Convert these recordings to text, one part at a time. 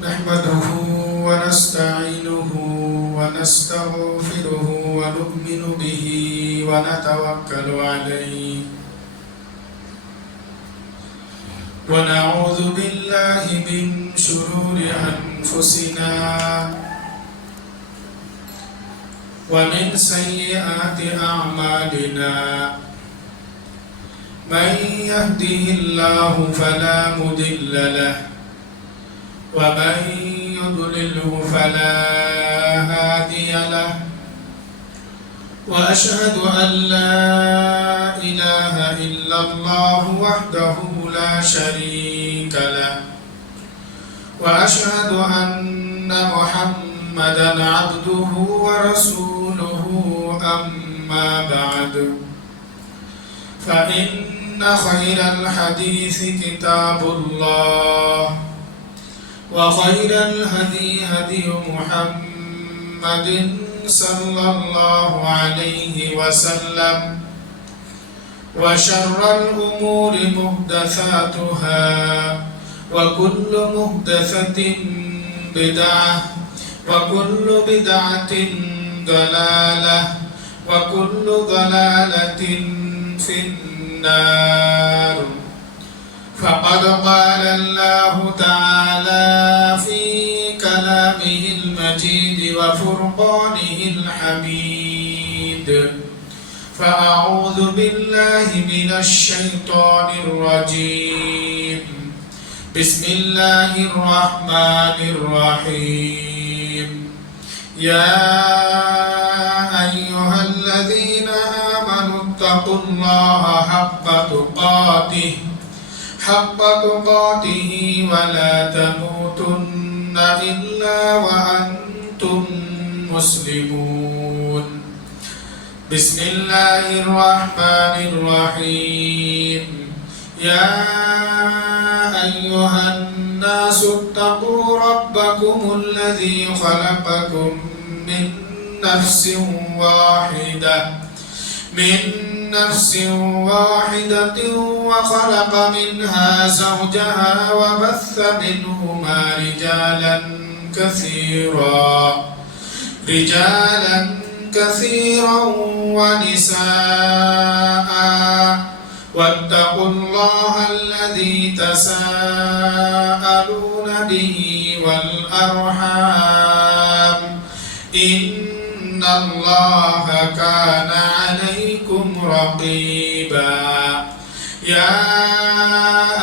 نحمده ونستعينه ونستغفره ونؤمن به ونتوكل عليه ونعوذ بالله من شرور أنفسنا ومن سيئات أعمالنا من يهده الله فلا مضل له ومن يضلله فلا هادي له وأشهد أن لا إله إلا الله وحده لا شريك له وأشهد أن محمدا عبده ورسوله أما بعد فإن خير الحديث كتاب الله وخير الهدي هدي محمد صلى الله عليه وسلم وشر الأمور محدثاتها وكل محدثة بدعة وكل بدعة ضلالة وكل ضلالة في النار فقد قال الله تعالى في كلامه المجيد وفرقانه الحميد فأعوذ بالله من الشيطان الرجيم بسم الله الرحمن الرحيم يا أيها الذين آمنوا اتقوا الله حق تقاته ولا تموتن إلا وأنتم مسلمون بسم الله الرحمن الرحيم يا أيها الناس اتقوا ربكم الذي خلقكم من نفس واحدة وخلق منها زوجها وبث منهما رجالا كثيرا ونساء واتقوا الله الذي تساءلون به والأرحام إن الله كان عليكم رقيبا يا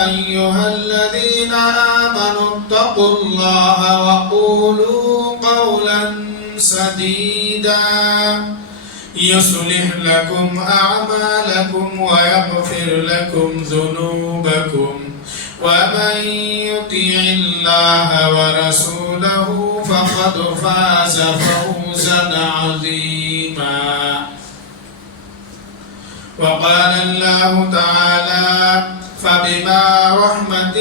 أيها الذين آمنوا اتقوا الله وقولوا قولا سديدا يصلح لكم أعمالكم ويغفر لكم ذنوبكم ومن يطع الله ورسوله فقد فاز فوزا عظيما وقال الله تعالى فبما رحمة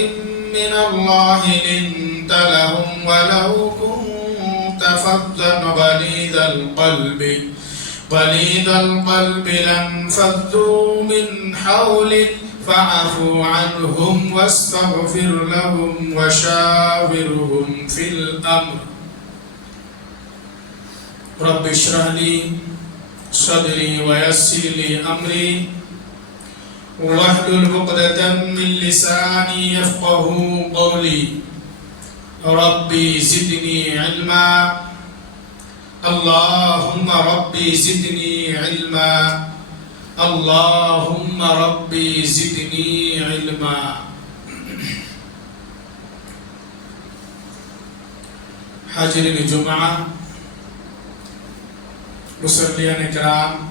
من الله لنت لهم ولو كنت فظا غليظ القلب لانفضوا من حولك فاعفوا عنهم واستغفر لهم وشاورهم في الأمر رب اشرح لي صدري ويسر لي أمري واحلل عقدة من لساني يفقه قولي ربي زدني علما اللهم ربي زدني علما اللهم ربي زدني علما حاضرین جمعہ مصلیان کرام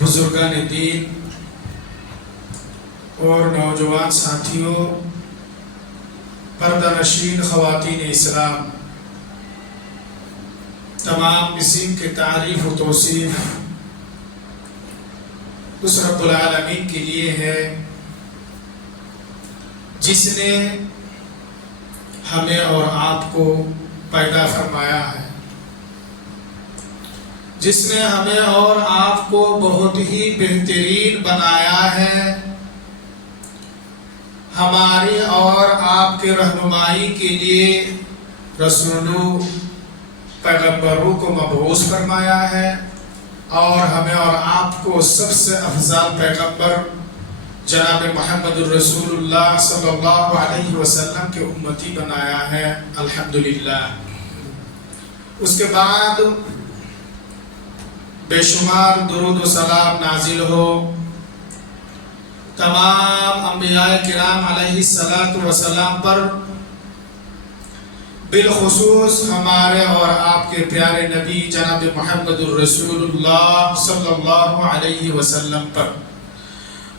بزرگان دین اور نوجوان ساتھیوں پردہ نشین خواتین اسلام تمام قسم کے تعریف و توصیف اس رب العالمین کے لیے ہے جس نے ہمیں اور آپ کو پیدا فرمایا ہے، جس نے ہمیں اور آپ کو بہت ہی بہترین بنایا ہے، ہماری اور آپ کے رہنمائی کے لیے رسولوں پیغمبروں کو مبعوث فرمایا ہے، اور ہمیں اور آپ کو سب سے افضل پیغمبر جناب محمد الرسول اللہ صلی اللہ علیہ وسلم کے امتی بنایا ہے، الحمدللہ۔ اس کے بعد بے شمار درود و سلام نازل ہو تمام انبیاء کرام علیہ السلام پر، بالخصوص ہمارے اور آپ کے پیارے نبی جناب محمد الرسول اللہ صلی اللہ علیہ وسلم پر۔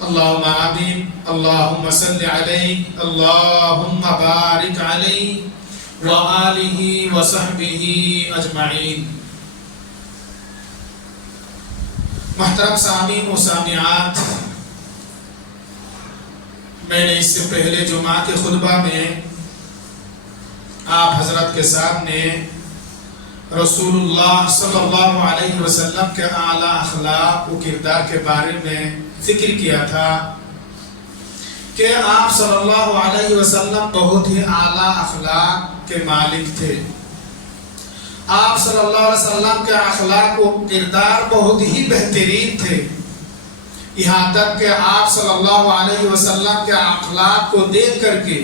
اللہم آمین، اللہم صلی علیہ، اللہم بارک علیہ وآلہ وصحبہ اجمعین۔ محترم سامعین و سامعات، میں نے اس سے پہلے جمعہ کے خطبہ میں آپ حضرت کے سامنے رسول اللہ صلی اللہ علیہ وسلم کے اعلیٰ اخلاق و کردار کے بارے میں ذکر کیا تھا کہ آپ صلی اللہ علیہ وسلم بہت ہی اعلیٰ اخلاق کے مالک تھے۔ آپ صلی اللہ علیہ وسلم کے اخلاق و کردار بہت ہی بہترین تھے، یہاں تک کہ آپ صلی اللہ علیہ وسلم کے اخلاق کو دیکھ کر کے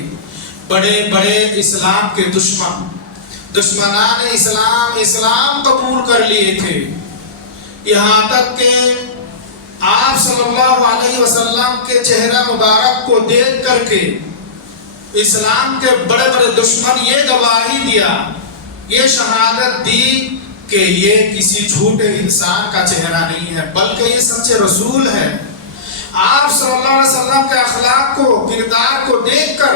بڑے بڑے اسلام کے دشمنان اسلام قبول کر لیے تھے، یہاں تک کہ آپ صلی اللہ علیہ وسلم کے چہرہ مبارک کو دیکھ کر کے اسلام کے بڑے بڑے دشمن یہ گواہی دیا، یہ شہادت دی کہ یہ کسی جھوٹے انسان کا چہرہ نہیں ہے بلکہ یہ سچے رسول ہے۔ آپ صلی اللہ علیہ وسلم کے اخلاق کو، کردار کو دیکھ کر،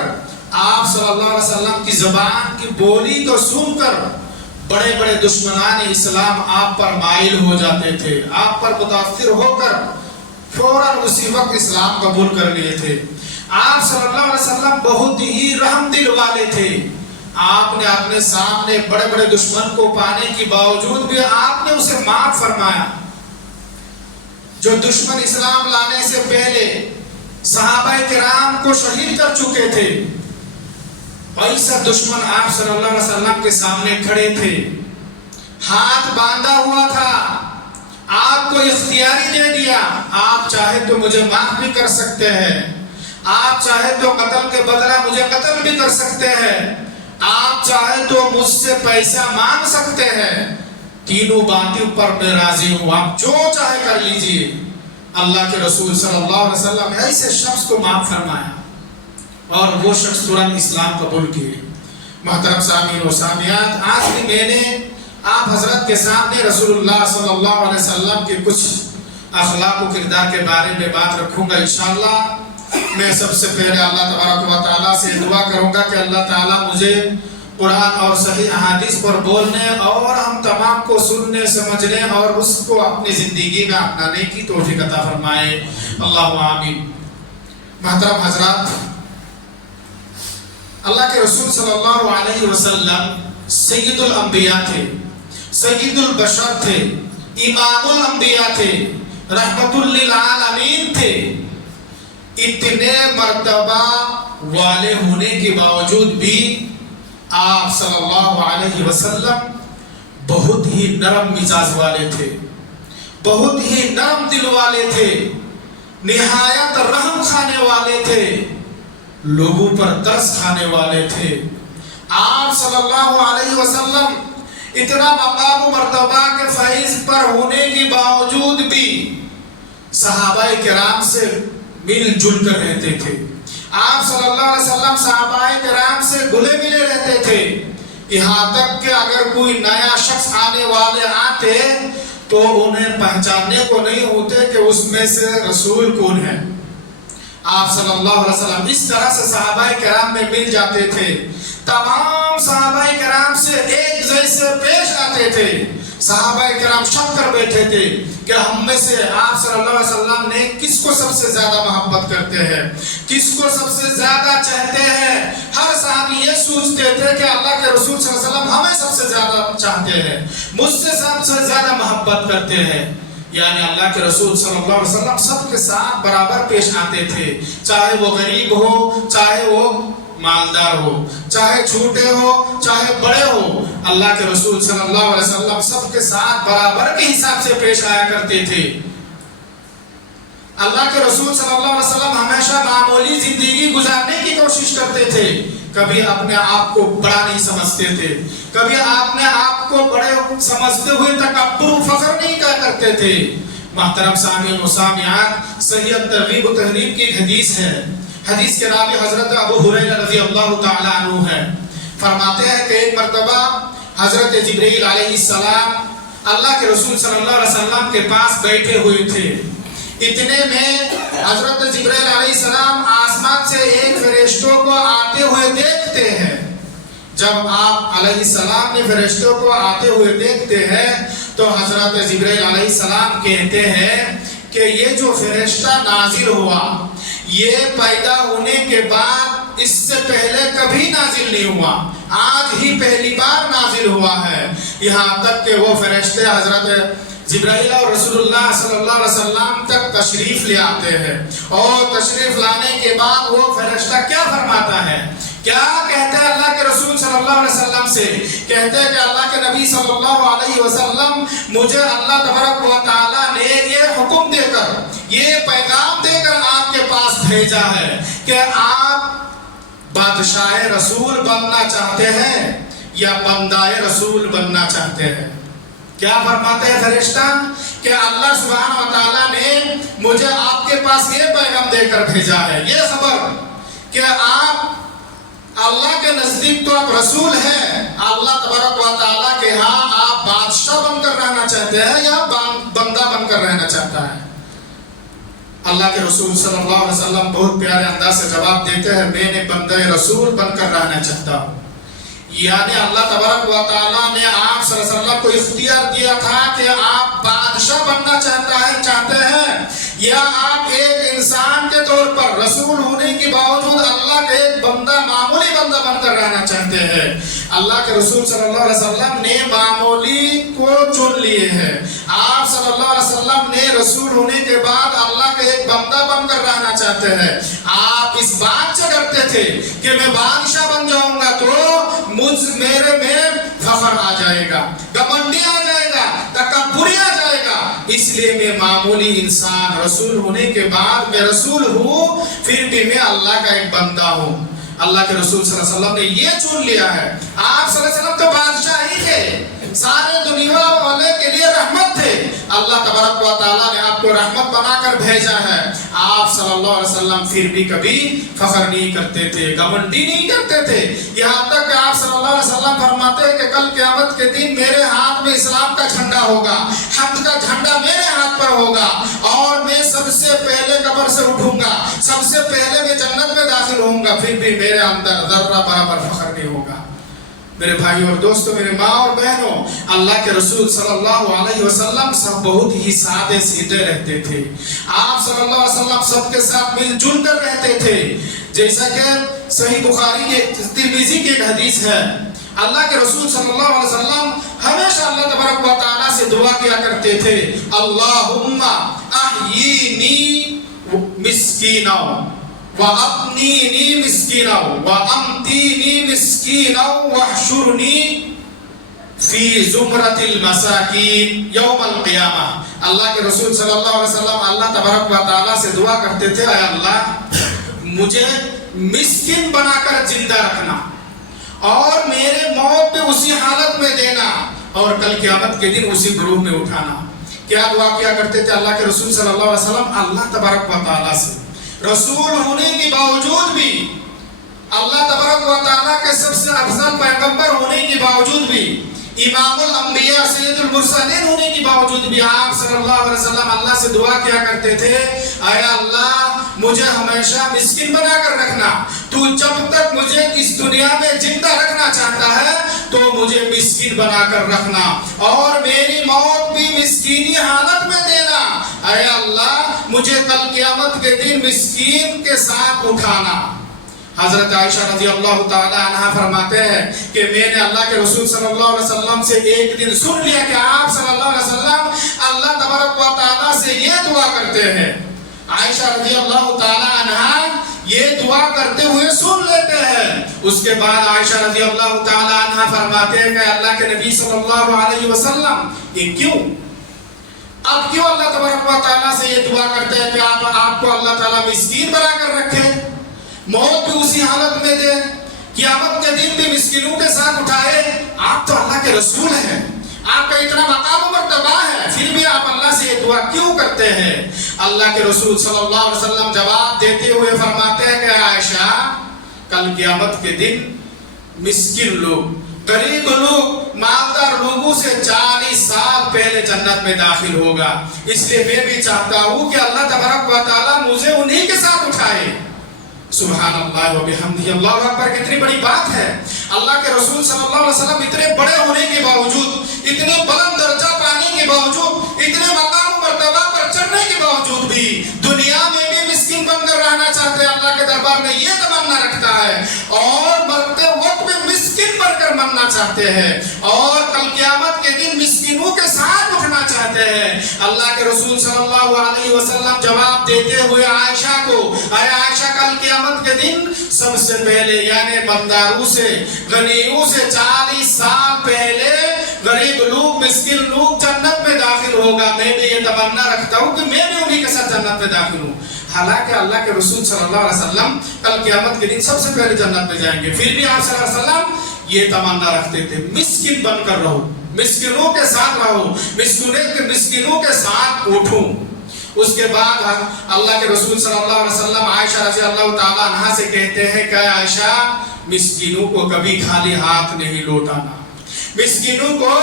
آپ صلی اللہ علیہ وسلم کی زبان کی بولی کو سن کر بڑے بڑے دشمنان اسلام آپ پر مائل ہو جاتے تھے، آپ پر متاثر ہو کر فوراً اسی وقت اسلام قبول کر لیے تھے۔ آپ صلی اللہ علیہ وسلم بہت ہی رحم دل والے تھے، آپ نے اپنے سامنے بڑے بڑے دشمن کو پانے کے باوجود بھی آپ نے اسے معاف فرمایا۔ جو دشمن اسلام لانے سے پہلے صحابہ کرام کو شہید کر چکے تھے، ایسا دشمن آپ صلی اللہ علیہ وسلم کے سامنے کھڑے تھے، ہاتھ باندھا ہوا تھا، آپ کو اختیاری دے دیا، آپ چاہے تو مجھے معاف بھی کر سکتے ہیں، آپ چاہے تو قتل کے بدلہ مجھے قتل بھی کر سکتے ہیں، آپ چاہے تو مجھ سے پیسہ مانگ سکتے ہیں، تینوں باتوں پر میں راضی ہوں، آپ جو چاہے کر لیجئے۔ اللہ کے رسول صلی اللہ علیہ وسلم نے ایسے شخص کو معاف فرمایا اور وہ شخص ترنت اسلام قبول کیے۔ محترم سامعین و سامعات، آج بھی میں نے آپ حضرت کے سامنے رسول اللہ صلی اللہ علیہ وسلم کے کچھ اخلاق و کردار کے بارے میں بات رکھوں گا انشاءاللہ۔ میں سب سے پہلے اللہ تبارک و تعالیٰ سے دعا کروں گا کہ اللہ تعالیٰ مجھے قرآن اور صحیح احادیث پر بولنے اور ہم تمام کو سننے، سمجھنے اور اس کو اپنی زندگی میں اپنانے کی توفیق عطا فرمائے، اللہم آمین۔ محترم حضرات، اللہ کے رسول صلی اللہ علیہ وسلم سید الانبیاء تھے، سید البشر تھے، امام الانبیاء تھے، رحمت للعالمین تھے۔ اتنے مرتبہ والے ہونے کے باوجود بھی آپ صلی اللہ علیہ وسلم بہت ہی نرم مزاج والے تھے، بہت ہی نرم دل والے تھے، نہایت رحم کھانے والے تھے، لوگوں پر ترس کھانے والے تھے۔ آپ صلی اللہ علیہ وسلم اتنا مقام و مرتبہ کے فیض پر ہونے کے باوجود بھی صحابہ کرام سے مل جل کر رہتے تھے۔ آپ صلی اللہ علیہ وسلم صحابہ کرام سے گلے ملے رہتے تھے، یہاں تک کہ اگر کوئی نیا شخص آنے والے آتے تو انہیں پہچاننے کو نہیں ہوتے کہ اس میں سے رسول کون ہے۔ آپ صلی اللہ علیہ وسلم اس طرح سے صحابہ کرام میں مل جاتے تھے، تمام صحابہ کرام سے ایک جیسے پیش آتے تھے۔ صحابہ کرام شک کر بیٹھے تھے کہ ہم میں سے آپ صلی اللہ علیہ وسلم نے کس کو سب سے زیادہ محبت کرتے ہیں، کس کو سب سے زیادہ چاہتے ہیں۔ ہر صحابی یہ سوچتے تھے کہ اللہ کے رسول صلی اللہ علیہ وسلم ہمیں سب سے زیادہ چاہتے ہیں، مجھ سے سب سے زیادہ محبت کرتے ہیں۔ یعنی اللہ کے رسول صلی اللہ علیہ وسلم سب کے ساتھ برابر پیش آتے تھے، چاہے وہ غریب ہو، چاہے وہ مالدار ہو، چاہے چھوٹے ہو، چاہے بڑے ہو، اللہ کے رسول صلی اللہ علیہ وسلم سب کے ساتھ برابر کے حساب سے پیش آیا کرتے تھے۔ اللہ کے رسول صلی اللہ علیہ وسلم ہمیشہ معمولی زندگی گزارنے کی کوشش کرتے تھے، کبھی اپنے آپ کو بڑا نہیں سمجھتے تھے، کبھی اپنے آپ کو بڑے سمجھتے ہوئے تکبر و فخر نہیں کرتے تھے۔ محترم سامعین و سامعات، صحیح ترغیب و ترہیب کی ایک حدیث ہے، حدیث کے راوی حضرت ابو ہریرہ رضی اللہ تعالی عنہ ہے۔ فرماتے ہیں کہ ایک مرتبہ حضرت جبرائیل علیہ السلام اللہ کے رسول صلی اللہ علیہ وسلم کے پاس بیٹھے ہوئے تھے، اتنے میں حضرت جبرائیل علیہ السلام آسمان سے ایک فرشتوں کو آتے ہوئے دیکھتے ہیں۔ جب آپ علیہ السلام نے فرشتوں کو آتے ہوئے دیکھتے ہیں تو حضرت جبرائیل علیہ السلام کہتے ہیں کہ یہ جو فرشتہ نازل ہوا، یہ پیدا ہونے کے بعد اس سے پہلے کبھی نازل نہیں ہوا، آج ہی پہلی بار نازل ہوا ہے۔ یہاں تک کہ وہ فرشتے حضرت جبرائیل اور رسول اللہ صلی اللہ علیہ وسلم تک تشریف لے آتے ہیں، اور تشریف لانے کے بعد وہ فرشتہ کیا فرماتا ہے، کیا کہتے ہیں اللہ کے رسول صلی اللہ علیہ وسلم سے؟ کہتے ہیں کہ اللہ کے نبی صلی اللہ علیہ وسلم مجھے اللہ تبارک و تعالیٰ نے یہ حکم دے کر، یہ پیغام دے کر آپ کے پاس بھیجا ہے کہ آپ بادشاہ رسول بننا چاہتے ہیں یا بندہ رسول بننا چاہتے ہیں؟ کیا فرماتے ہیں فرشتہ کہ اللہ سبحانہ و تعالیٰ نے مجھے آپ کے پاس یہ پیغام دے کر بھیجا ہے، یہ خبر کہ آپ اللہ کے نزدیک تو آپ رسول ہیں، اللہ تبارک و تعالیٰ کے ہاں آپ بادشاہ بن کر رہنا چاہتے ہیں یا بندہ بن کر رہنا چاہتا ہے؟ اللہ کے رسول صلی اللہ علیہ وسلم بہت پیارے انداز سے جواب دیتے ہیں، میں نے بندہ رسول بن کر رہنا چاہتا ہوں۔ یعنی اللہ تبارک و تعالیٰ نے آپ صلی اللہ علیہ وسلم کو اختیار دیا تھا کہ آپ بادشاہ بننا چاہتے ہیں یا آپ ایک انسان کے طور پر رسول ہونے کے باوجود اللہ کے ایک بندہ، معمولی بندہ بن کر رہنا چاہتے ہیں۔ اللہ کے رسول صلی اللہ علیہ وسلم نے معمولی کو چن لیے ہیں، آپ صلی اللہ علیہ وسلم نے رسول ہونے کے بعد اللہ کے ایک بندہ بن کر رہنا چاہتے ہیں۔ آپ اس بات سے ڈرتے تھے کہ میں بادشاہ بن جاؤں گا تو میرے میں فخر آ جائے گا، گھمنڈی آ جائے گا، تکبری آ جائے گا، اس لیے میں معمولی انسان، رسول ہونے کے بعد میں رسول ہوں، پھر بھی میں اللہ کا ایک بندہ ہوں۔ اللہ کے رسول صلی اللہ علیہ وسلم نے یہ چن لیا ہے۔ آپ صلی اللہ علیہ وسلم تو بادشاہ ہی تھے، سارے دنیا والے کے لیے رحمت تھے، اللہ تبارک و تعالیٰ نے آپ کو رحمت بنا کر بھیجا ہے۔ آپ صلی اللہ علیہ وسلم پھر بھی کبھی فخر نہیں کرتے تھے، گھمنڈی نہیں کرتے تھے، یہاں تک کہ آپ صلی اللہ علیہ وسلم فرماتے ہیں کہ کل قیامت کے دن میرے ہاتھ میں اسلام کا جھنڈا ہوگا، حق کا جھنڈا میرے ہاتھ پر ہوگا، اور میں سب سے پہلے قبر سے اٹھوں گا، سب سے پہلے میں جنت میں داخل ہوں گا، پھر بھی میرے اندر ذرہ برابر فخر نہیں ہوگا۔ میرے بھائیوں اور دوستوں، میرے ماں اور بہنوں، اللہ کے رسول صلی اللہ علیہ وسلم سب بہت ہی سادے سیدھے رہتے تھے۔ آپ صلی اللہ علیہ وسلم سب کے ساتھ مل جل کر رہتے تھے، جیسا کہ صحیح بخاری کے ترمذی کی ایک حدیث ہے۔ اللہ کے رسول صلی اللہ علیہ وسلم ہمیشہ اللہ تبارک و تعالیٰ سے دعا کیا کرتے تھے، اللہم احیینی مسکینا وَأَبْنِينِي مِسْكِينًا وَأَمْتِينِي مِسْكِينًا وَاحْشُرْنِي فِي زُمْرَةِ الْمَسَاكِينِ يَوْمَ الْقِيَامَةِ۔ اللہ کے رسول صلی اللہ علیہ وسلم اللہ تبارک و تعالیٰ سے دعا کرتے تھے، اے اللہ مجھے مسکین بنا کر زندہ رکھنا اور میرے موت پہ اسی حالت میں دینا، اور کل قیامت کے دن اسی گروہ میں اٹھانا۔ کیا دعا کیا کرتے تھے اللہ کے رسول صلی اللہ علیہ وسلم؟ اللہ تبارک و تعالیٰ سے رسول ہونے کے باوجود بھی، اللہ تبارک و تعالیٰ کے سب سے افضل پیغمبر ہونے کے باوجود بھی، امام الانبیاء سید المرسلین ہونے کے باوجود بھی، آپ صلی اللہ علیہ وسلم اللہ سے دعا کیا کرتے تھے، اے اللہ مجھے ہمیشہ مسکین بنا کر رکھنا، تو جب تک مجھے اس دنیا میں زندہ رکھنا چاہتا ہے تو مجھے مسکین بنا کر رکھنا، اور میری موت بھی مسکینی حالت میں دینا، اے اللہ مجھے کل قیامت کے دن مسکین کے ساتھ اٹھانا۔ حضرت عائشہ رضی اللہ تعالی عنہ فرماتے ہیں کہ میں نے اللہ کے رسول صلی اللہ علیہ وسلم سے ایک دن سن لیا کہ آپ صلی اللہ علیہ وسلم اللہ تبارک و تعالی سے یہ دعا کرتے ہیں. عائشہ رضی اللہ تعالی عنہ یہ دعا کرتے ہوئے سن لیتے ہیں. اس کے بعد عائشہ رضی اللہ تعالی عنہ فرماتے ہیں کہ اللہ کے نبی صلی اللہ علیہ وسلم یہ کیوں؟ اب کیوں اللہ تبارک و تعالیٰ سے یہ دعا کرتے ہیں کہ آپ کو اللہ تعالیٰ مسکین بنا کر رکھے، موت بھی اسی حالت میں دے، قیامت کے دن بھی مسکینوں کے ساتھ اٹھائے؟ آپ تو اللہ کے رسول ہیں، آپ کا اتنا مقام و مرتبہ ہے، پھر بھی آپ اللہ سے یہ دعا کیوں کرتے ہیں؟ اللہ کے رسول صلی اللہ علیہ وسلم جواب دیتے ہوئے فرماتے ہیں کہ عائشہ، کل قیامت کے دن مسکین لوگ، غریب لوگ مالدار لوگوں سے 40 سال پہلے جنت میں داخل ہوگا، اس لیے میں بھی چاہتا ہوں کہ اللہ تبارک و تعالیٰ مجھے انہی کے ساتھ اٹھائے. سبحان اللہ و بحمدہ، اللہ اکبر. کتنی بڑی بات ہے. اللہ کے رسول صلی اللہ علیہ وسلم اتنے بڑے ہونے کے باوجود، اتنے بلند درجہ پانے کے باوجود، اتنے مقام و مرتبہ پر چڑھنے کے باوجود بھی دنیا میں بھی مسکین بن کر رہنا چاہتے ہیں. اللہ کے دربار میں یہ تمنا رکھتا ہے اور مرتے وقت میں مسکین بن کر مرنا چاہتے ہیں اور کل قیامت کے دن مسکینوں کے ساتھ اٹھنا چاہتے ہیں. اللہ کے رسول صلی اللہ علیہ وسلم جواب دیتے ہوئے عائشہ کو، اے عائشہ، کل قیامت کے دن سب سے پہلے یعنی بنداروں سے، غنیوں سے 40 سال پہلے غریب لوگ، مسکین لوگ جنت میں داخل ہوگا. میں بھی یہ تمنا رکھتا ہوں کہ میں بھی انہی کے ساتھ جنت میں داخل ہوں. حالانکہ اللہ کے رسول صلی اللہ علیہ وسلم کل قیامت کے دن سب سے پہلے جنت میں جائیں گے، پھر بھی آپ صلی اللہ علیہ وسلم یہ تمنا رکھتے تھے مسکین بن کر رہو، مسکینوں کے ساتھ رہو، مسکینوں کے ساتھ اٹھوں. اس کے بعد اللہ کے رسول صلی اللہ علیہ وسلم عائشہ رضی اللہ تعالیٰ عنہا سے کہتے ہیں کہ عائشہ، مسکینوں کو کبھی خالی ہاتھ نہیں لوٹانا، مسکینوں کو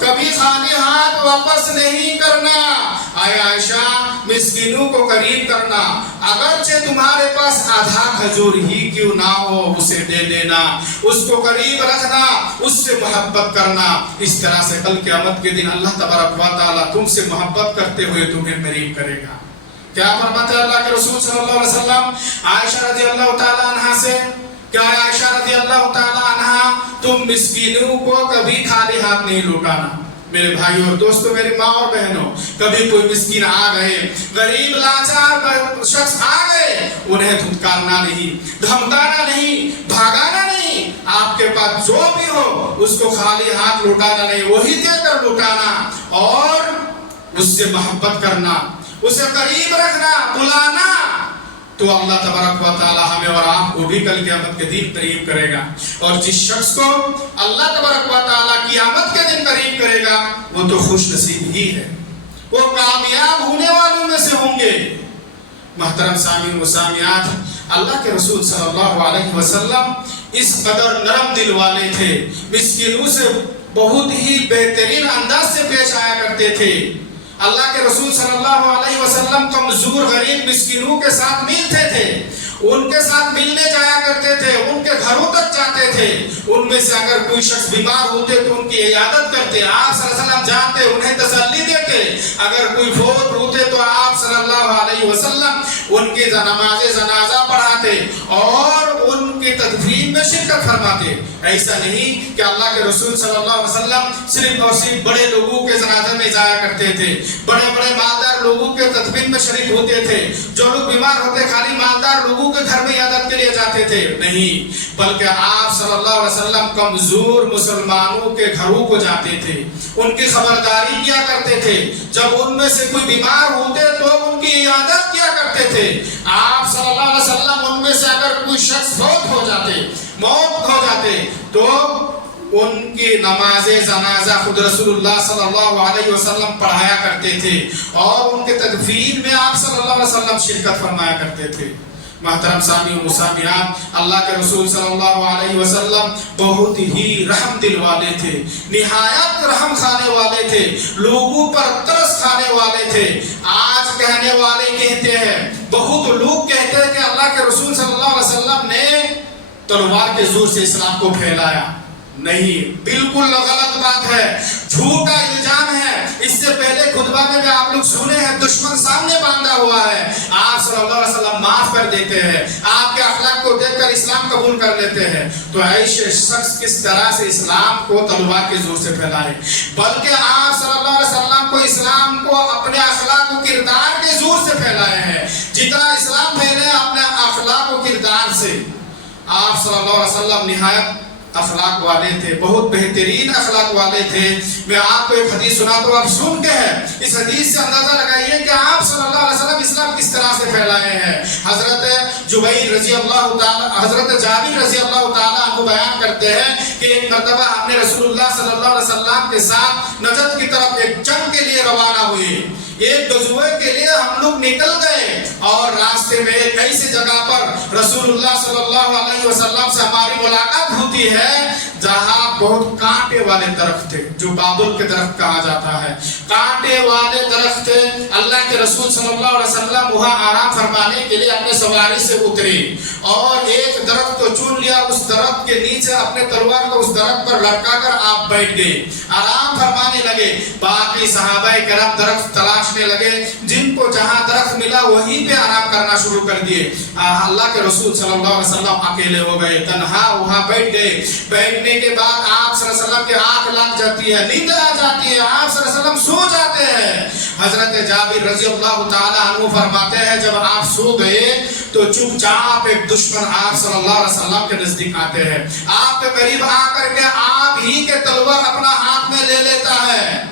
کبھی خالی ہاتھ واپس نہیں کرنا. اے عائشہ، مسکینوں کو قریب کرنا، اگرچہ تمہارے پاس آدھا کھجور ہی کیوں نہ ہو اسے دے دینا، اس کو قریب رکھنا، اس سے محبت کرنا. اس طرح سے کل قیامت کے دن اللہ تبارک و تعالیٰ تم سے محبت کرتے ہوئے تمہیں قریب کرے گا. کیا فرماتے ہیں اللہ کے رسول صلی اللہ علیہ وسلم عائشہ رضی اللہ تعالیٰ عنہا سے؟ کیا عائشہ رضی اللہ تعالیٰ عنہا، تم مسکینوں کو کبھی خالی ہاتھ نہیں لوٹانا. میرے بھائیوں اور دوستوں، میری ماں اور بہنوں، کبھی کوئی مسکین آ گئے، غریب لاچار شخص آ گئے، انہیں دھتکارنا نہیں، دھمکانا نہیں، بھاگانا نہیں. آپ کے پاس جو بھی ہو اس کو خالی ہاتھ لوٹانا نہیں، وہی دے کر لوٹانا اور اس سے محبت کرنا، اسے قریب رکھنا، بلانا. تو اللہ تبارک و تعالیٰ ہمیں اور آپ کو بھی کل قیامت کے دن قریب کرے گا. اور جس شخص کو اللہ تبارک و تعالیٰ قیامت کے دن قریب کرے گا وہ تو خوش نصیب ہی ہے، وہ کامیاب ہونے والوں میں سے ہوں گے. محترم سامعین و سامعات، اللہ کے رسول صلی اللہ علیہ وسلم اس قدر نرم دل والے تھے، مسکینوں سے بہت ہی بہترین انداز سے پیش آیا کرتے تھے. اللہ کے رسول صلی اللہ علیہ وسلم کمزور غریب مسکینوں کے ساتھ ملتے تھے، ان کے ساتھ ملنے جایا کرتے تھے، ان کے گھروں تک جاتے تھے. ان میں سے اگر کوئی شخص بیمار ہوتے تو ان کی عیادت کرتے، آپ صلی اللہ علیہ وسلم جاتے، انہیں تسلی دیتے. اگر کوئی فوت ہوتے تو آپ صلی اللہ علیہ وسلم ان کی نماز جنازہ پڑھاتے اور ان کی تدفین میں شرکت فرماتے. ایسا نہیں کہ اللہ کے رسول صلی اللہ علیہ وسلم صرف اور صرف بڑے لوگوں کے جنازے میں جایا کرتے تھے، بڑے بڑے مالدار لوگوں کے تدفین میں شریک ہوتے تھے. جو لوگ بیمار ہوتے خالی مالدار لوگوں کے گھر میں عیادت کے لیے جاتے تھے، نہیں، بلکہ آپ صلی اللہ علیہ وسلم کمزور مسلمانوں کے گھروں کو جاتے تھے، ان کی خبرداری کیا کرتے تھے. جب ان میں سے کوئی بیمار ہوتے تو ان کی عیادت کیا کرتے تھے. آپ صلی اللہ علیہ وسلم ان میں سے اگر کوئی شخص فوت ہو جاتے، موت ہو جاتے، تو ان کی نماز جنازہ خود رسول اللہ صلی اللہ علیہ وسلم پڑھایا کرتے تھے اور ان کے تدفین میں آپ صلی اللہ علیہ وسلم شرکت فرمایا کرتے تھے. محترم سامعین و سامعات، اللہ کے رسول صلی اللہ علیہ وسلم بہت ہی رحم دل والے تھے، نہایت رحم کھانے والے تھے، لوگوں پر ترس کھانے والے تھے. آج کہنے والے کہتے ہیں، بہت لوگ کہتے ہیں کہ اللہ کے رسول صلی اللہ علیہ وسلم نے تلوار کے زور سے اسلام کو پھیلایا. نہیں، بالکل غلط بات ہے، جھوٹا الزام ہے۔ اس سے پہلے خطبہ میں بھی آپ لوگ سنے ہیں، دشمن سامنے باندھا ہوا ہے، آپ صلی اللہ علیہ وسلم معاف کر دیتے ہیں، آپ کے اخلاق کو دیکھ کر اسلام قبول کر لیتے ہیں۔ تو ایسے شخص کس طرح سے اسلام کو تلوار کے زور سے پھیلائے؟ بلکہ آپ صلی اللہ علیہ وسلم کو اسلام کو اپنے اخلاق و کردار کے زور سے پھیلائے ہیں، جتنا اسلام پھیلے اپنے اخلاق و کردار سے۔ آپ صلی اللہ علیہ وسلم نہایت اخلاق والے تھے، بہت بہترین اخلاق والے تھے۔ میں آپ کو ایک حدیث سنا تو آپ سن کے ہیں، اس حدیث سے اندازہ لگائیے کہ آپ صلی اللہ علیہ وسلم اسلام کس طرح سے پھیلائے ہیں۔ حضرت جابر رضی اللہ تعالیٰ عنہ بیان کرتے ہیں کہ ایک مرتبہ ہم نے رسول اللہ صلی اللہ علیہ وسلم کے ساتھ نجد کی طرف ایک جنگ کے لیے روانہ ہوئے، ایک غزوے کے لیے ہم لوگ نکل گئے، اور راستے میں ایک ایسی جگہ پر رسول اللہ صلی اللہ علیہ وسلم سے ہماری ملاقات ہوتی ہے جہاں بہت کانٹے والے درخت تھے، جو بابل کے درخت کہا جاتا ہے، کانٹے والے درخت تھے۔ اللہ کے رسول صلی اللہ علیہ وسلم وہاں آرام فرمانے کے لیے اپنے سواری سے اترے اور ایک درخت کو چن لیا، اس درخت کے نیچے اپنے تلوار کو اس درخت پر لٹکا کر آپ بیٹھ گئے، آرام فرمانے لگے۔ باقی صحابہ کرام درخت تلاشنے لگے، جن کو جہاں درخت ملا وہیں پہ آرام کرنا شروع کر دیے۔ اللہ کے رسول صلی اللہ علیہ وسلم اکیلے ہو گئے، تنہا وہاں بیٹھ گئے۔ بیٹھنے کے بعد آپ صلی اللہ علیہ وسلم کی آنکھ لگ جاتی ہے، نیند آ جاتی ہے، آپ صلی اللہ علیہ وسلم سو جاتے ہیں۔ حضرت جابر رضی اللہ تعالیٰ عنہ فرماتے ہیں جب آپ سو گئے تو چپ چاپ ایک دشمن آپ صلی اللہ علیہ وسلم کے نزدیک آتے ہیں، آپ کے قریب آ کر کے آپ ہی کے تلوار اپنا ہاتھ میں لے لیتا ہے۔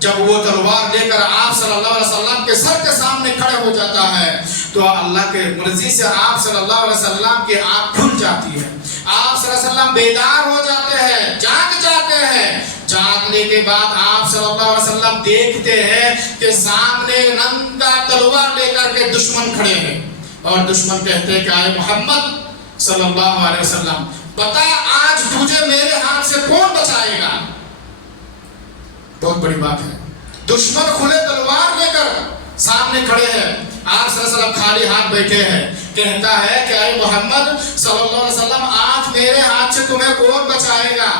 جب وہ تلوار لے کر آپ صلی اللہ علیہ وسلم کے سر کے سامنے کھڑے ہو جاتا ہے تو اللہ کے مرضی سے آپ صلی اللہ علیہ وسلم کی آنکھ کھل جاتی ہے، آپ صلی اللہ علیہ وسلم بیدار ہو جاتے ہیں، جاگ جاتے ہیں۔ جاگنے کے بعد آپ صلی اللہ علیہ وسلم دیکھتے ہیں کہ سامنے ننگا تلوار لے کر کے دشمن کھڑے ہیں، اور دشمن کہتے ہیں کہ اے محمد صلی اللہ علیہ وسلم بتا آج تجھے میرے ہاتھ سے کون بچائے گا؟ بہت بڑی بات ہے، دشمن کھلے تلوار لے کر سامنے کھڑے ہیں، آپ صلی اللہ علیہ وسلم خالی ہاتھ بیٹھے ہیں، کہتا ہے کہ اے محمد صلی اللہ علیہ وسلم آج میرے ہاتھ سے تمہیں کون بچائے گا؟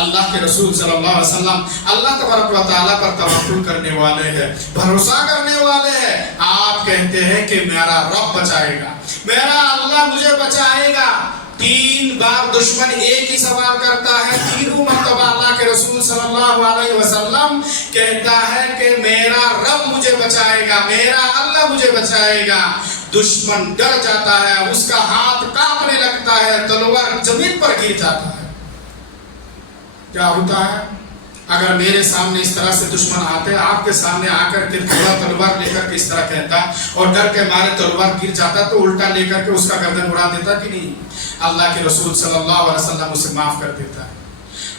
اللہ کے رسول صلی اللہ علیہ وسلم اللہ تبارک و تعالیٰ پر توکل کرنے والے ہیں، بھروسہ کرنے والے ہیں۔ آپ کہتے ہیں کہ میرا رب بچائے گا، میرا اللہ مجھے بچائے گا۔ 3 بار دشمن ایک ہی سوال کرتا ہے، 3 مرتبہ اللہ کے رسول صلی اللہ علیہ وسلم کہتا ہے کہ میرا رب مجھے بچائے گا، میرا اللہ مجھے بچائے گا۔ دشمن ڈر جاتا ہے، اس کا ہاتھ کانپنے لگتا ہے، تلوار زمین پر گر جاتا ہے۔ کیا ہوتا ہے اگر میرے سامنے اس طرح سے دشمن آتے، آپ کے سامنے آ کر کے تلوار لے کر کے اس طرح کہتا اور ڈر کے مارے تلوار گر جاتا تو الٹا لے کر کے اس کا گردن اڑا دیتا کہ نہیں؟ اللہ کے رسول صلی اللہ علیہ وسلم اسے معاف کر دیتا ہے۔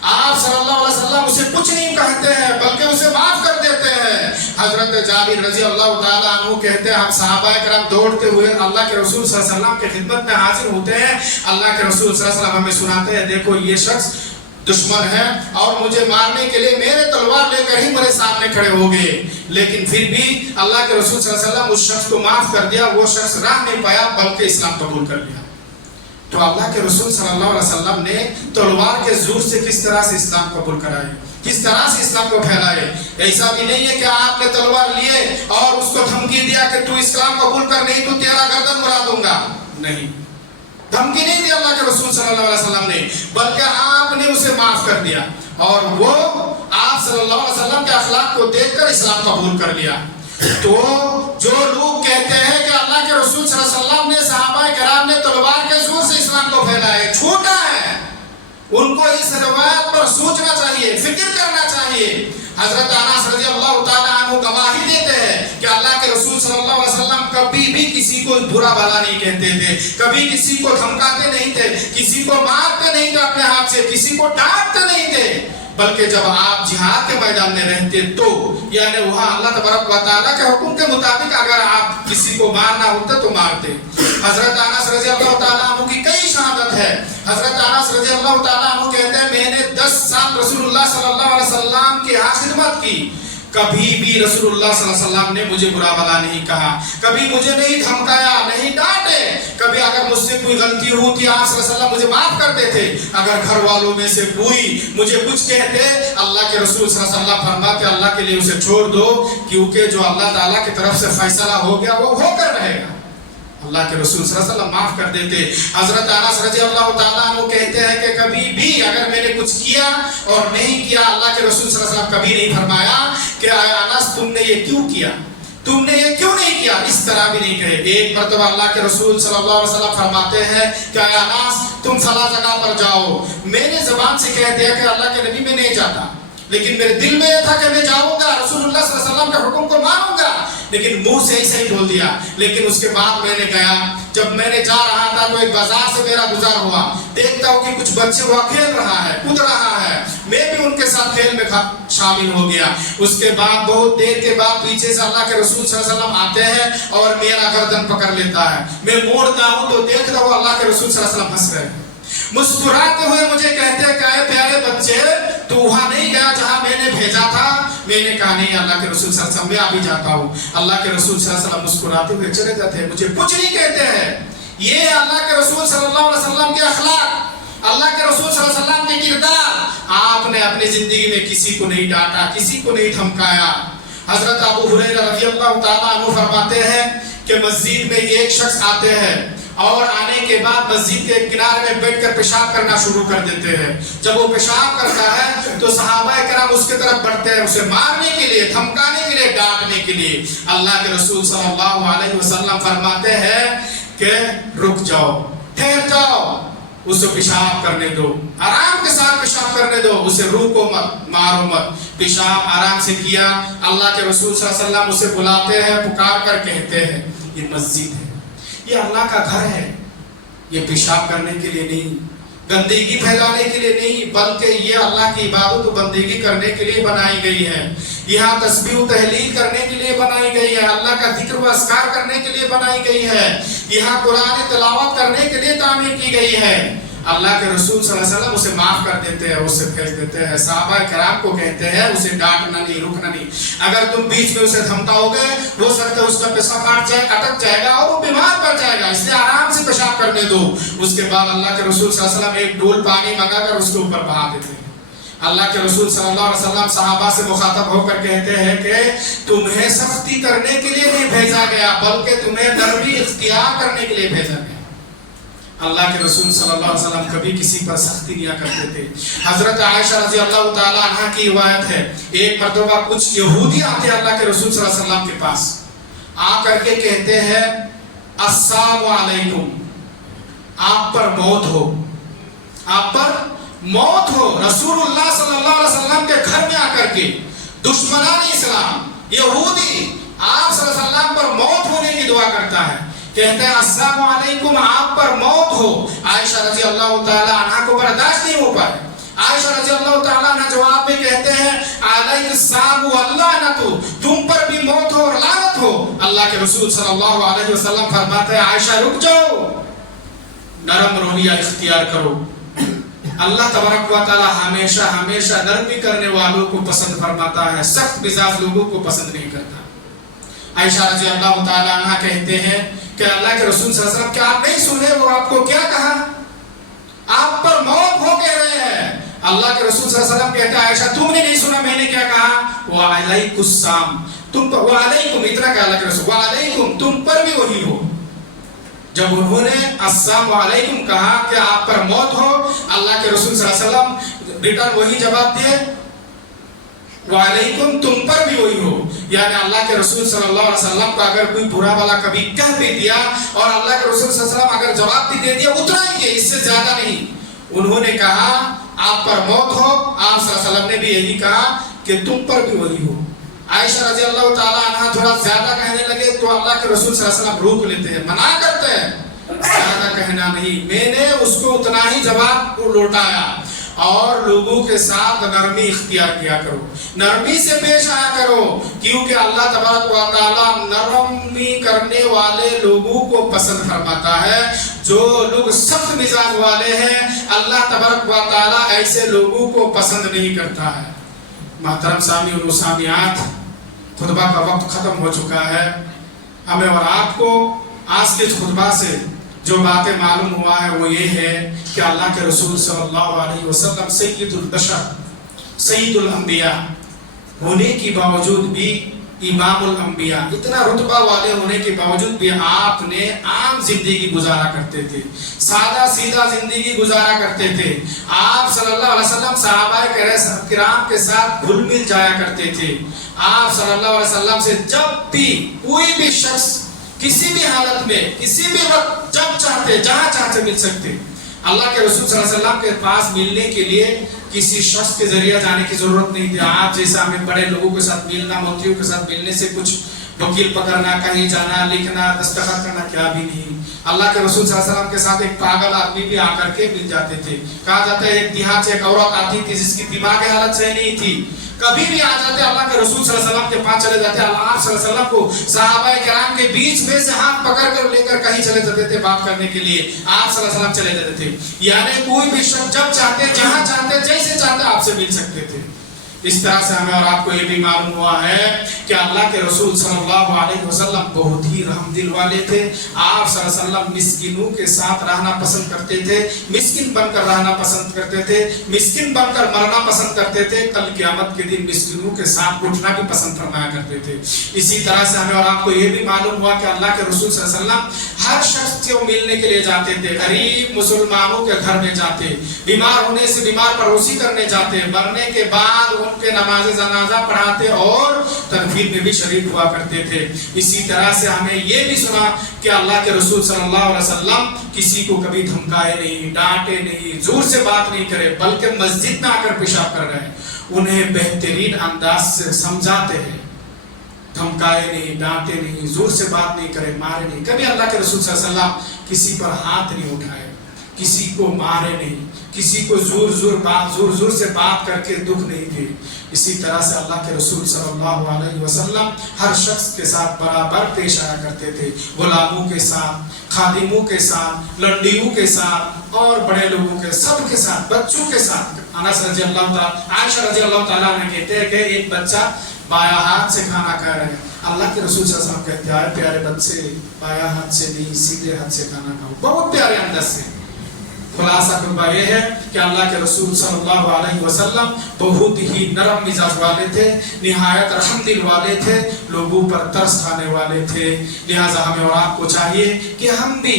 آپ صلی اللہ علیہ وسلم اسے کچھ نہیں کہتے ہیں بلکہ اسے معاف کر دیتے ہیں۔ حضرت جابر رضی اللہ تعالیٰ عنہ کہتے ہیں ہم صحابہ کرام دوڑتے ہوئے اللہ کے رسول صلی اللہ علیہ وسلم کی خدمت میں حاضر ہوتے ہیں، اللہ کے رسول صلی اللہ علیہ وسلم ہمیں سناتے ہیں دیکھو یہ شخص دشمن ہے اور مجھے مارنے کے لیے میرے تلوار لے کر ہی میرے سامنے کھڑے ہو گئے، لیکن پھر بھی اللہ کے رسول صلی اللہ علیہ وسلم اس شخص کو معاف کر دیا، وہ شخص راہ نہیں پایا بلکہ اسلام قبول کر لیا۔ تو اللہ کے رسول صلی اللہ علیہ وسلم نے تلوار کے زور سے کس طرح سے اسلام قبول کرائے، کس طرح سے اسلام کو پھیلائے۔ ایسا بھی نہیں ہے کہ آپ نے تلوار لیے اور اس کو دھمکی دیا کہ تو اسلام قبول کر نہیں تو تیرا گردن اڑا دوں گا، نہیں، دھمکی نہیں دی اللہ کے رسول صلی اللہ علیہ وسلم نے، بلکہ آپ نے اسے معاف کر دیا اور وہ آپ صلی اللہ علیہ وسلم کے اخلاق کو دیکھ کر اسلام قبول کر لیا۔ تو جو لوگ کہتے ہیں کہ اللہ کے رسول صلی اللہ علیہ وسلم نے صحابہ کرام نے تلوار کے زور سے اسلام کو پھیلایا، چھوٹا ہے، ان کو اس روایت پر سوچنا چاہیے، فکر کرنا چاہیے۔ حضرت انس رضی اللہ تعالیٰ عنہ گواہی دیتے ہیں کہ اللہ کے رسول صلی اللہ علیہ وسلم کبھی بھی کسی کو برا بھلا نہیں کہتے تھے، کبھی کسی کو دھمکاتے نہیں تھے، کسی کو مارتے نہیں تھے اپنے ہاتھ سے، کسی کو ڈانٹتے نہیں تھے، بلکہ جب آپ جہاد کے میدان میں رہتے تو یعنی وہاں اللہ تبارک و تعالیٰ کے حکم کے مطابق اگر آپ کسی کو مارنا ہوتا تو مارتے۔ حضرت انس رضی اللہ تعالیٰ عنہ کی کئی شہادت ہے۔ حضرت انس رضی اللہ تعالیٰ عنہ کہتے ہیں میں نے 10 سال رسول اللہ صلی اللہ علیہ وسلم کی خدمت کی، کبھی بھی رسول اللہ صلی اللہ علیہ وسلم نے مجھے برا بھلا نہیں کہا، کبھی مجھے نہیں دھمکایا، نہیں ڈانٹے، کبھی اگر مجھ سے کوئی غلطی ہوتی آپ صلی اللہ علیہ وسلم مجھے معاف کرتے تھے، اگر گھر والوں میں سے کوئی مجھے کچھ کہتے اللہ کے رسول صلی اللہ علیہ وسلم فرماتے اللہ کے لیے اسے چھوڑ دو، کیونکہ جو اللہ تعالیٰ کی طرف سے فیصلہ ہو گیا وہ ہو کر رہے گا۔ اللہ کے رسول صلی اللہ علیہ وسلم معاف کر دیتے۔ حضرت انس رضی اللہ تعالیٰ عنہ کہتے ہیں کہ کبھی بھی اگر میں نے کچھ کیا اور نہیں کیا، اللہ کے رسول صلی اللہ علیہ وسلم کبھی نہیں فرمایا کہ اے انس تم نے یہ کیوں کیا، تم نے یہ کیوں نہیں کیا، اس طرح بھی نہیں کہے۔ ایک مرتبہ اللہ کے رسول صلی اللہ علیہ وسلم فرماتے ہیں کہ اے انس تم فلاں جگہ پر جاؤ، میں نے زبان سے کہہ دیا کہ اللہ کے نبی میں نہیں جاتا، لیکن میرے دل میں یہ تھا کہ میں جاؤں گا، رسول اللہ صلی اللہ علیہ وسلم کے حکم کو مانوں گا، لیکن منہ سے ایسے ہی بول دیا۔ لیکن اس کے بعد میں نے گیا، جب میں نے جا رہا تھا تو ایک بازار سے میرا گزار ہوا، دیکھتا ہوں کہ کچھ بچے وہاں کھیل رہا ہے، کود رہا ہے، میں بھی ان کے ساتھ کھیل میں شامل ہو گیا۔ اس کے بعد بہت دیر کے بعد پیچھے سے اللہ کے رسول صلی اللہ علیہ وسلم آتے ہیں اور میرا گردن پکڑ لیتا ہے، میں موڑتا ہوں تو دیکھتا ہوں اللہ کے رسول صلی اللہ علیہ وسلم ہنس رہے ہیں، مسکراتے ہوئے مجھے کہتے ہیں کہ اے پیارے بچے تو وہاں نہیں گیا جہاں میں نے بھیجا تھا؟ میں نے کہا نہیں اللہ کے رسول صلی اللہ علیہ وسلم میں ابھی جاتا ہوں۔ اللہ کے رسول صلی اللہ علیہ وسلم مسکراتے ہوئے چلے جاتے ہیں، مجھے کچھ نہیں کہتے ہیں۔ یہ اللہ کے رسول صلی اللہ علیہ وسلم کے اخلاق، اللہ کے رسول صلی اللہ علیہ وسلم کے کردار۔ آپ نے اپنی زندگی میں کسی کو نہیں ڈانٹا، کسی کو نہیں دھمکایا۔ حضرت ابو ہریرہ رضی اللہ تعالیٰ عنہ فرماتے ہیں کہ مسجد میں ایک شخص آتے ہیں اور آنے کے بعد مسجد کے کنارے میں بیٹھ کر پیشاب کرنا شروع کر دیتے ہیں۔ جب وہ پیشاب کرتا ہے تو صحابہ کرام اس کے طرف بڑھتے ہیں، اسے مارنے کے لیے، دھمکانے کے لیے، ڈانٹنے کے لیے۔ اللہ کے رسول صلی اللہ علیہ وسلم فرماتے ہیں کہ رک جاؤ، ٹھہر جاؤ، اسے پیشاب کرنے دو، آرام کے ساتھ پیشاب کرنے دو، اسے روکو مت، مارو مت۔ پیشاب آرام سے کیا۔ اللہ کے رسول صلی اللہ علیہ وسلم اسے بلاتے ہیں، پکار کر کہتے ہیں یہ مسجد ہے، یہ اللہ کا گھر ہے، یہ پیشاب کرنے کے لیے نہیں، گندگی پھیلانے کے لیے نہیں، بلکہ یہ اللہ کی عبادت و بندگی کرنے کے لیے بنائی گئی ہے۔ یہاں تسبیح و تحلیل کرنے کے لیے بنائی گئی ہے، اللہ کا ذکر و اذکار کرنے کے لیے بنائی گئی ہے، یہاں قرآن تلاوت کرنے کے لیے تعمیر کی گئی ہے۔ اللہ کے رسول صلی اللہ علیہ وسلم اسے معاف کر دیتے ہیں، اسے بھیج دیتے ہیں۔ صحابہ کرام کو کہتے ہیں اسے ڈانٹنا نہیں، رکنا نہیں، اگر تم بیچ میں اسے دھمکاؤ گے ہو سکتا ہے اس کا پیشاب اٹک جائے گا اور وہ بیمار پڑ جائے گا، اس لیے آرام سے پیشاب کرنے دو۔ اس کے بعد اللہ کے رسول صلی اللہ علیہ وسلم ایک ڈول پانی منگا کر اس کے اوپر بہا دیتے ہیں۔ اللہ کے رسول صلی اللہ علیہ وسلم صحابہ سے مخاطب ہو کر کہتے ہیں کہ تمہیں سختی کرنے کے لیے نہیں بھیجا گیا بلکہ تمہیں نرمی اختیار کرنے کے لیے بھیجا گیا۔ اللہ کے رسول صلی اللہ علیہ وسلم کبھی کسی پر سختی نہیں کرتے تھے۔ حضرت عائشہ رضی اللہ تعالی عنہ کی روایت ہے، ایک مرتبہ کچھ یہودی آتے ہیں اللہ کے رسول صلی اللہ علیہ وسلم کے پاس، آ کر کے کہتے ہیں السلام علیکم، آپ پر موت ہو، آپ پر موت ہو۔ رسول اللہ صلی اللہ علیہ وسلم کے گھر میں آ کر کے دشمنان اسلام یہودی آپ صلی اللہ علیہ وسلم پر موت ہونے کی دعا کرتا ہے، کہتے ہیں السلام علیکم، آپ پر موت ہو۔ عائشہ رضی اللہ تعالی عنہ کو برداشت نہیں ہو پائے۔ عائشہ رضی اللہ تعالی عنہ جواب میں کہتے ہیں علیک السلام واللعنت، تم پر بھی موت ہو اور لعنت ہو۔ اللہ کے رسول صلی اللہ علیہ وسلم فرماتے ہیں عائشہ رک جاؤ، نرم رویہ اختیار کرو۔ اللہ تبارک و تعالی ہمیشہ ہمیشہ نرمی کرنے والوں کو پسند فرماتا ہے، سخت مزاج لوگوں کو پسند نہیں کرتا۔ عائشہ رضی اللہ تعالی عنہ کہتے ہیں کہ اللہ کے رسول صلی اللہ علیہ وسلم کیا آپ نہیں سنے وہ آپ کو کیا کہا؟ آپ پر موت ہو کہہ رہے ہیں۔ اللہ کے رسول صلی اللہ علیہ وسلم کہتے ہیں عائشہ تم نے نہیں سنا میں نے کیا کہا؟ وعلیکم السلام، تم پر وعلیکم، اتنا کہ اللہ کے رسول وعلیکم، تم پر بھی وہی ہو۔ جب انہوں نے السلام علیکم کہا کہ آپ پر موت ہو، اللہ کے رسول صلی اللہ علیہ وسلم ریٹرن وہی جواب دیے وعلیکم، تم پر بھی وہی ہو۔ یعنی اللہ کے رسول صلی اللہ علیہ وسلم کو اگر کوئی برا بھلا کبھی کہہ بھی دیا اور اللہ کے رسول صلی اللہ علیہ وسلم اگر جواب بھی دے دیا اتنا ہی ہے، اس سے زیادہ نہیں۔ انہوں نے کہا آپ پر موت ہو، آپ صلی اللہ علیہ وسلم نے بھی یہی کہا کہ تم پر بھی وہی ہو۔ عائشہ رضی اللہ تعالی عنہ تھوڑا زیادہ کہنے لگے تو اللہ کے رسول صلی اللہ علیہ وسلم روک لیتے ہیں، منع کرتے ہیں زیادہ کہنا نہیں۔ میں نے اس کو اتنا ہی جواب لوٹایا، اور لوگوں کے ساتھ نرمی اختیار کیا کرو، نرمی سے پیش آیا کرو، کیونکہ اللہ تبارک و تعالی نرمی کرنے والے لوگوں کو پسند فرماتا ہے۔ جو لوگ سخت مزاج والے ہیں اللہ تبارک و تعالی ایسے لوگوں کو پسند نہیں کرتا ہے۔ محترم سامعین و سامعات، خطبہ کا وقت ختم ہو چکا ہے۔ ہمیں اور آپ کو آج کے خطبہ سے جو باتیں معلوم ہوا ہے وہ یہ ہے کہ اللہ کے رسول صلی اللہ علیہ وسلم سید البشر، سید الانبیاء ہونے کی باوجود بھی امام الانبیاء، اتنا رتبہ والے ہونے کے باوجود بھی آپ نے عام زندگی گزارا کرتے تھے، سادہ سیدھا زندگی گزارا کرتے تھے۔ آپ صلی اللہ علیہ وسلم صحابہ کرام کے ساتھ گھل مل جایا کرتے تھے۔ آپ صلی اللہ علیہ وسلم سے جب بھی کوئی بھی شخص کسی بھی حالت میں کسی بھی وقت جب چاہتے جہاں چاہتے مل سکتے۔ اللہ کے رسول صلی اللہ علیہ وسلم کے پاس ملنے کے لیے کسی شخص کے ذریعہ جانے کی ضرورت نہیں تھی۔ آج جیسا ہمیں بڑے لوگوں کے ساتھ ملنا، منتریوں کے ساتھ ملنے سے کچھ وکیل پکڑنا، کہیں جانا، لکھنا، دستخط کرنا کیا بھی نہیں۔ اللہ کے رسول صلی اللہ علیہ وسلم کے ساتھ ایک پاگل آدمی بھی آ کر کے مل جاتے تھے۔ کہا جاتا ہے ایک دیہات سے ایک عورت آتی تھی جس کی دماغی حالت صحیح نہیں تھی، کبھی بھی آ جاتے اللہ کے رسول صلی اللہ علیہ وسلم کے پاس چلے جاتے۔ آپ صلی اللہ علیہ وسلم کو صحابہ کرام کے بیچ میں سے ہاتھ پکڑ کر لے کر کہیں چلے جاتے تھے بات کرنے کے لیے، آپ صلی اللہ علیہ وسلم چلے جاتے تھے۔ یعنی کوئی بھی شخص جب چاہتے جہاں چاہتے جیسے چاہتے آپ سے مل سکتے تھے۔ اس طرح سے ہمیں اور آپ کو یہ بھی معلوم ہوا ہے کہ اللہ کے رسول صلی اللہ علیہ وسلم بہت ہی رحم دل والے تھے۔ آپ صلی اللہ علیہ وسلم مسکینوں کے ساتھ رہنا پسند کرتے تھے، مسکین بن کر رہنا پسند کرتے تھے، مسکین بن کر مرنا پسند کرتے تھے، کل قیامت کے دن مسکینوں کے ساتھ اٹھنا بھی پسند فرمایا کرتے تھے۔ اسی طرح سے ہمیں اور آپ کو یہ بھی معلوم ہوا کہ اللہ کے رسول صلی اللہ علیہ وسلم ہر شخص کو ملنے کے لیے جاتے تھے، غریب مسلمانوں کے گھر میں جاتے، بیمار ہونے سے بیمار پروسی کرنے جاتے، مرنے کے بعد ان کے نماز جنازہ پڑھاتے اور تدفین میں بھی شریک ہوا کرتے تھے۔ اسی طرح سے ہمیں یہ بھی سنا کہ اللہ کے رسول صلی اللہ علیہ وسلم کسی کو کبھی دھمکائے نہیں، ڈانٹے نہیں، زور سے بات نہیں کرے، بلکہ مسجد میں آ کر پیشاب کر رہے ہیں انہیں بہترین انداز سے سمجھاتے ہیں، دھمکائے نہیں، ڈانٹے نہیں، زور سے بات نہیں کرے، مارے نہیں۔ کبھی اللہ کے رسول صلی اللہ علیہ وسلم کسی پر ہاتھ نہیں اٹھائے، کسی کو مارے نہیں، کسی کو زور زور سے بات کر کے دکھ نہیں دی۔ اسی طرح سے اللہ کے رسول صلی اللہ علیہ وسلم ہر شخص کے ساتھ برابر پیش آیا کرتے تھے، غلاموں کے ساتھ، خادموں کے ساتھ، لنڈیوں کے ساتھ اور بڑے لوگوں کے سب کے ساتھ، بچوں کے ساتھ۔ انس رضی اللہ تعالیٰ، عائشہ رضی اللہ تعالیٰ عنہ کہتے ہیں کہ ایک بچہ بایاں ہاتھ سے کھانا کھا رہے ہیں، اللہ کے رسول صلی اللہ علیہ وسلم کہتے ہیں پیارے بچے بایاں ہاتھ سے نہیں سیدھے ہاتھ سے کھانا کھاؤ، بہت پیارے انداز سے۔ خلاصہ کلمہ یہ ہے کہ اللہ کے رسول صلی اللہ علیہ وسلم بہت ہی نرم مزاج والے تھے، نہایت رحم دل والے تھے، لوگوں پر ترس کھانے والے تھے۔ لہٰذا ہمیں اور آپ کو چاہیے کہ ہم بھی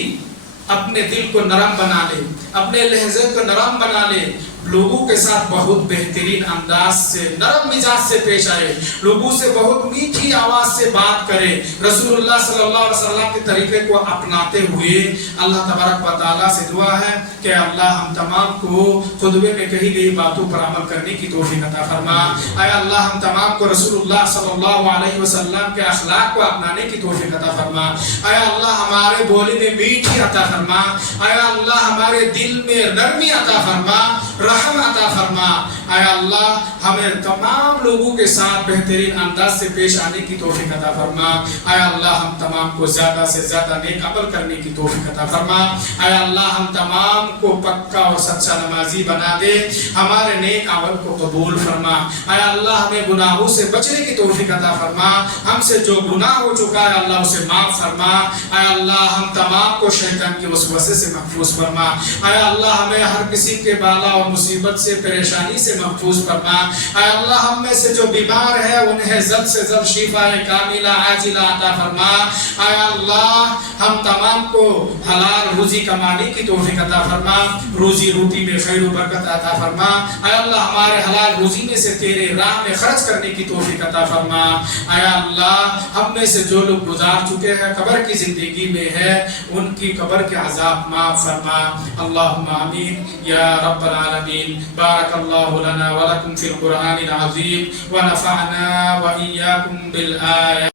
اپنے دل کو نرم بنا لیں، اپنے لہجے کو نرم بنا لیں، لوگوں کے ساتھ بہت بہترین انداز سے نرم مزاج سے پیش آئے، لوگوں سے بہت میٹھی آواز سے بات کرے، رسول اللہ صلی اللہ علیہ وسلم کے طریقے کو اپناتے ہوئے۔ اللہ تبارک و تعالیٰ سے دعا ہے کہ اللہ ہم تمام کو خطبے میں کہی گئی باتوں پر عمل کرنے کی توفیق عطا فرما۔ اے اللہ ہم تمام کو رسول اللہ صلی اللہ علیہ وسلم کے اخلاق کو اپنانے کی توفیق عطا فرما۔ اے اللہ ہمارے بولے میں میٹھی عطا فرما، اے اللہ ہمارے دل میں نرمی عطا فرما، رحم عطا فرما۔ اے اللہ ہمیں تمام لوگوں کے ساتھ بہترین انداز سے پیش آنے کی توفیق عطا فرما۔ اے اللہ ہم تمام کو زیادہ سے زیادہ نیک عمل کرنے کی توفیق عطا فرما۔ اے اللہ ہم تمام کو پکا اور سچا نمازی بنا دے، ہمارے نیک عمل کو قبول فرما۔ اے اللہ ہمیں گناہوں سے بچنے کی توفیق عطا فرما، ہم سے جو گناہ ہو چکا ہے اللہ اسے معاف فرما۔ اے اللہ ہم تمام کو شیطان کے وسوسے سے محفوظ فرما۔ اے اللہ ہمیں ہر قسم کے بالا اور مصیبت سے پریشانی سے محفوظ فرما۔ اے اللہ ہم میں سے جو بیمار ہے انہیں جلد سے جلد شفا کاملہ عاجلہ عطا فرما۔ اے اللہ ہم تمام کو حلال روزی کمانے کی توفیق عطا فرما، روزی روٹی میں خیر و برکت عطا فرما۔ اے اللہ ہمارے حلال روزی میں سے تیرے راہ میں خرچ کرنے کی توفیق عطا فرما۔ اے اللہ ہم میں سے جو لوگ گزار چکے ہیں قبر کی زندگی میں ہے ان کی قبر کے عذاب معاف فرما۔ اللہم آمین یا رب العالمین۔ بارک اللہ لنا ولکم فی القرآن العظیم ونفعنا وإیاکم بالآیات